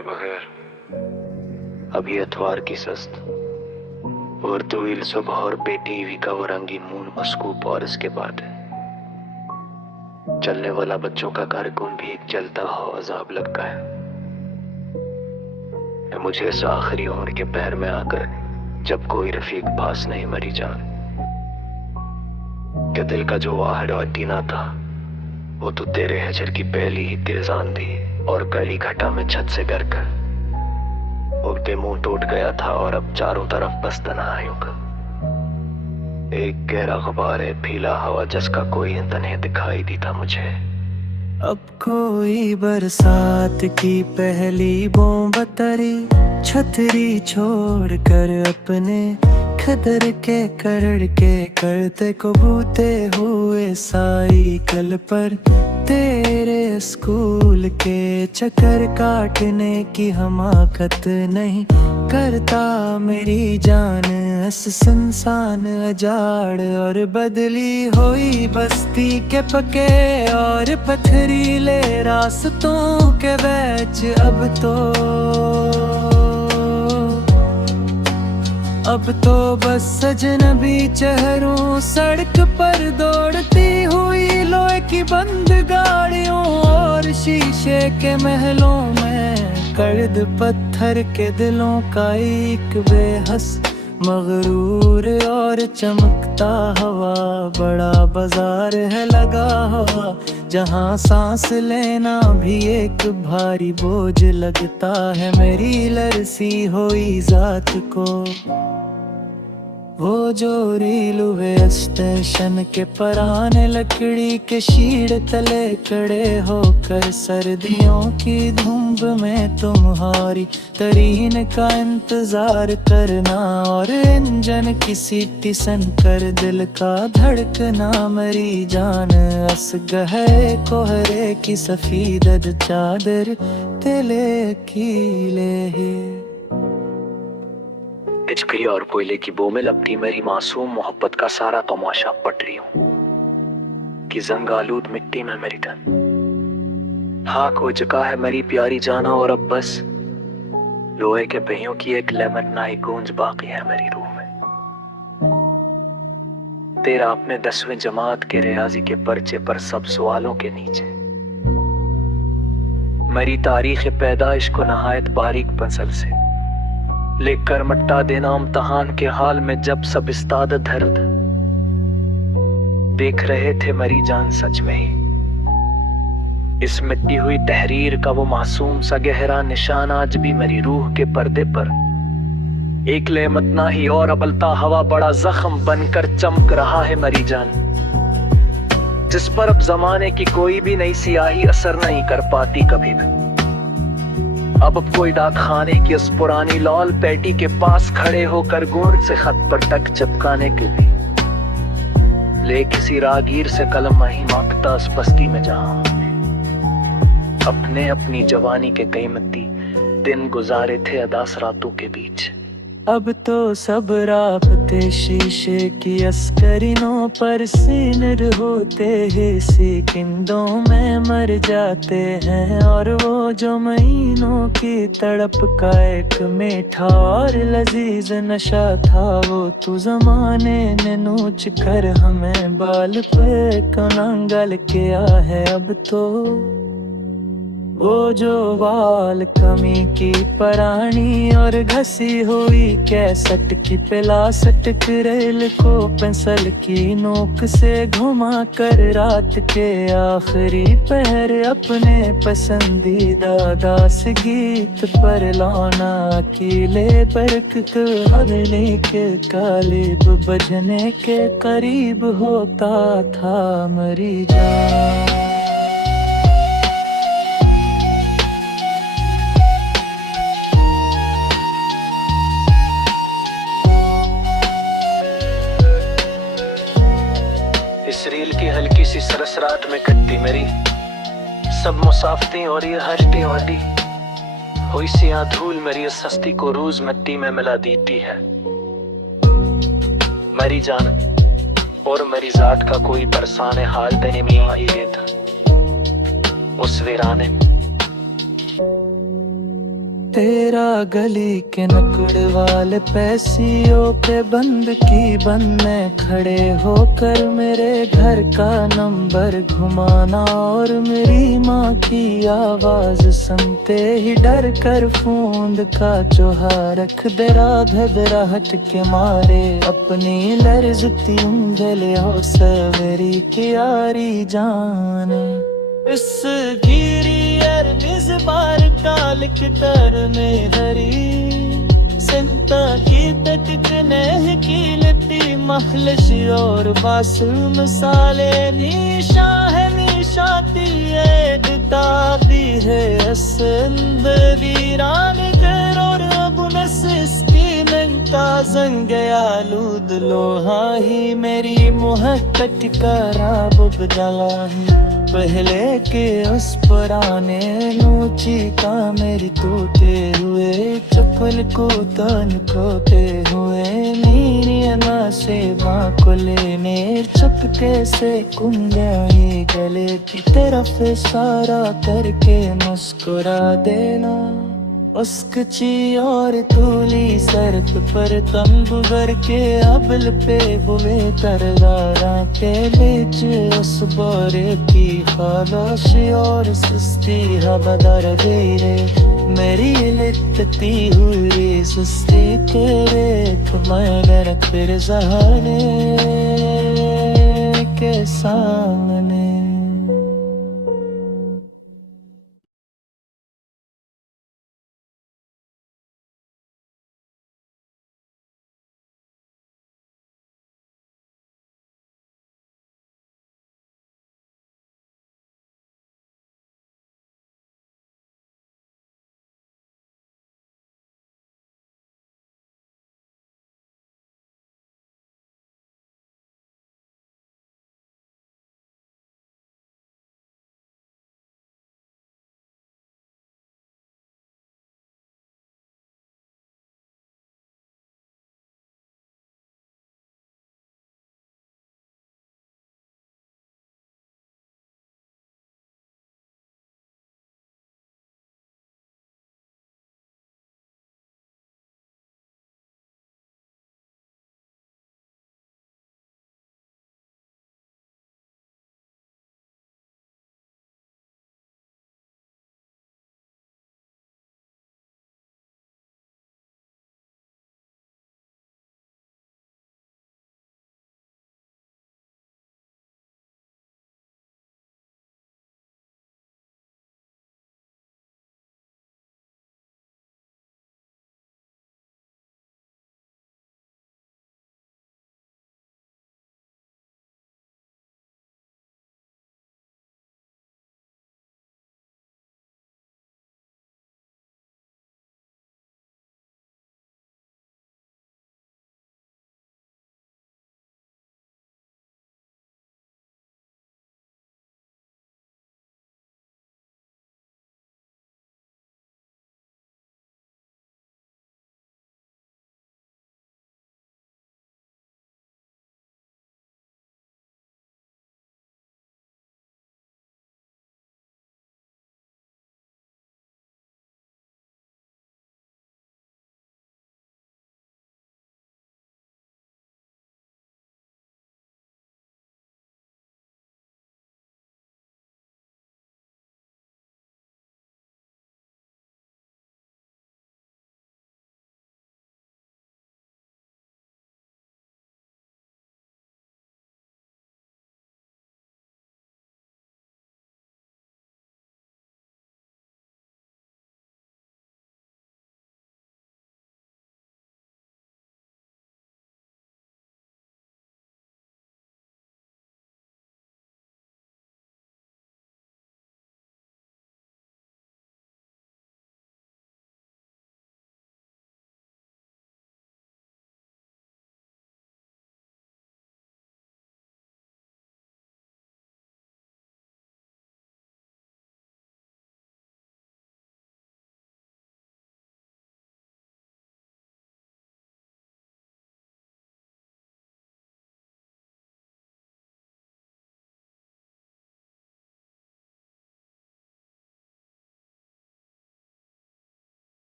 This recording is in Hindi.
हुए बगैर अभी अतवार की सस्त और तवील सुबह और बेटी का वो रंगीन मून मस्कूब और इसके बाद चलने वाला बच्चों का कारकुन भी एक जलता हुआ अजाब लगता है। मुझे इस आखिरी उम्र के पहर में आकर जब कोई रफीक पास नहीं मरी जान कि दिल का जो वाहिद और टीना था वो तो तेरे हजर की पहली ही तेज आंधी और गली घटा में छत से गिर कर उगते मुंह टूट गया था और अब चारों तरफ बस तन्हाइयों का एक गहरा गुबार है फीला हवा जिसका कोई अंत नहीं दिखाई दी था मुझे। अब कोई बरसात की पहली बूंद तरी छतरी छोड़ कर अपने खदर के करड़ के करते को बूते हुए साइकिल पर तेरे स्कूल के चक्कर काटने की हमाकत नहीं करता मेरी जान इस सुनसान अजाड़ और बदली हुई बस्ती के पके और पथरीले रास्तों के बीच अब तो बस अजनबी चेहरों सड़क पर दौड़ती हुई लोहे की बंद गाड़ियों और शीशे के महलों में कर्द पत्थर के दिलों का एक बेहस मगरूर और चमकता हवा बड़ा बाजार है लगा हुआ जहाँ सांस लेना भी एक भारी बोझ लगता है मेरी लरसी हुई जात को। वो जो रेलवे स्टेशन के पराने लकड़ी के शीड़ तले खड़े होकर सर्दियों की धूप में तुम्हारी तरीन का इंतजार करना और इंजन की सीटी सुनकर दिल का धड़कना मरी जान असगहे कोहरे की सफेद चादर तेले कीले है। हिचकी और कोयले की बो में लपटी मेरी मासूम मोहब्बत का सारा तमाशा पट रही हूँ कि जंग आलूद मिट्टी में मेरी धन हाँ हो चुका है मेरी प्यारी जाना और अब बस लोहे के पहियों की एक लेमन नाई गूंज बाकी है मेरी रूह में। तेरा अपने 10वीं जमात के रियाजी के पर्चे पर सब सवालों के नीचे मेरी तारीख पैदाइश को नहायत बारीक पेंसिल से लिख कर मट्टा देना इम्तहान के हाल में जब सब इस्ताद दर्द देख रहे थे मरी जान सच में ही इस मिट्टी हुई तहरीर का वो मासूम सा गहरा निशान आज भी मेरी रूह के पर्दे पर एक लेमतना ही और अबलता हवा बड़ा जख्म बनकर चमक रहा है मरी जान जिस पर अब जमाने की कोई भी नई सियाही असर नहीं कर पाती कभी भी। अब कोई डाक खाने की उस पुरानी लॉल पेटी के पास खड़े होकर गोंद से खत पर टक चिपकाने के लिए ले किसी रागीर से कलम नहीं मांगता उस बस्ती में जहां अपने अपनी जवानी के कीमती दिन गुजारे थे अदास रातों के बीच। अब तो सब राबते शीशे की अस्करीनों पर सीनर होते हैं सिकिंदों में मर जाते हैं और वो जो महीनों की तड़प का एक मीठा और लजीज नशा था वो तू जमाने ने नोच कर हमें बाल पे कनांगल किया है। अब तो वो जो बाल कमी की परानी और घसी हुई कैसेट की पिला सटक रेल को पेंसिल की नोक से घुमा कर रात के आखिरी पहर अपने पसंदीदा दास गीत पर लाना अकेले बरक हवेली के कालिब बजने के करीब होता था मरी जान। इस रील की हल्की सी सरस रात में कटती मेरी सब मुसाफती और ये हजती वादी हुई सिया धूल मेरी इस हस्ती को रोज मिट्टी में मिला देती है मेरी जान और मेरी जात का कोई बरसाने हाल देने में आई था उस वीराने तेरा गली के नकड़ वाले पैसियों पे बंद की बंद में खड़े होकर मेरे घर का नंबर घुमाना, और मेरी माँ की आवाज सुनते ही डर कर फूंद का चोहा रख दे घबराहट के मारे, अपनी लर्जती उंगलियों से मेरी क्यारी जान। इस गिरी मिज़बार काल के कर में हरी संता की तटकने की लती महलशी और बास मसाले निशा है निशाती है दिताती है असंद वीरान घर और अब नस्ती नंता जंग आलूद लोहा ही मेरी मोहब्बत का राब बदला ही, पहले के उस पुराने नूची का मेरी टूटे हुए चप्पल को तन खोते हुए नीरियना से माँ को लेने चपके से कुंजाई गले की तरफ इशारा करके मुस्कुरा देना। उसकी और तूली सरत पर तंबू भर के अबल पे बुए करदारा के बीच उस बोरे की खामोशी और सुस्ती हवादार धीरे मेरी लिखती हुई सुस्ती तेरे कमर फिर जहाने के सामने।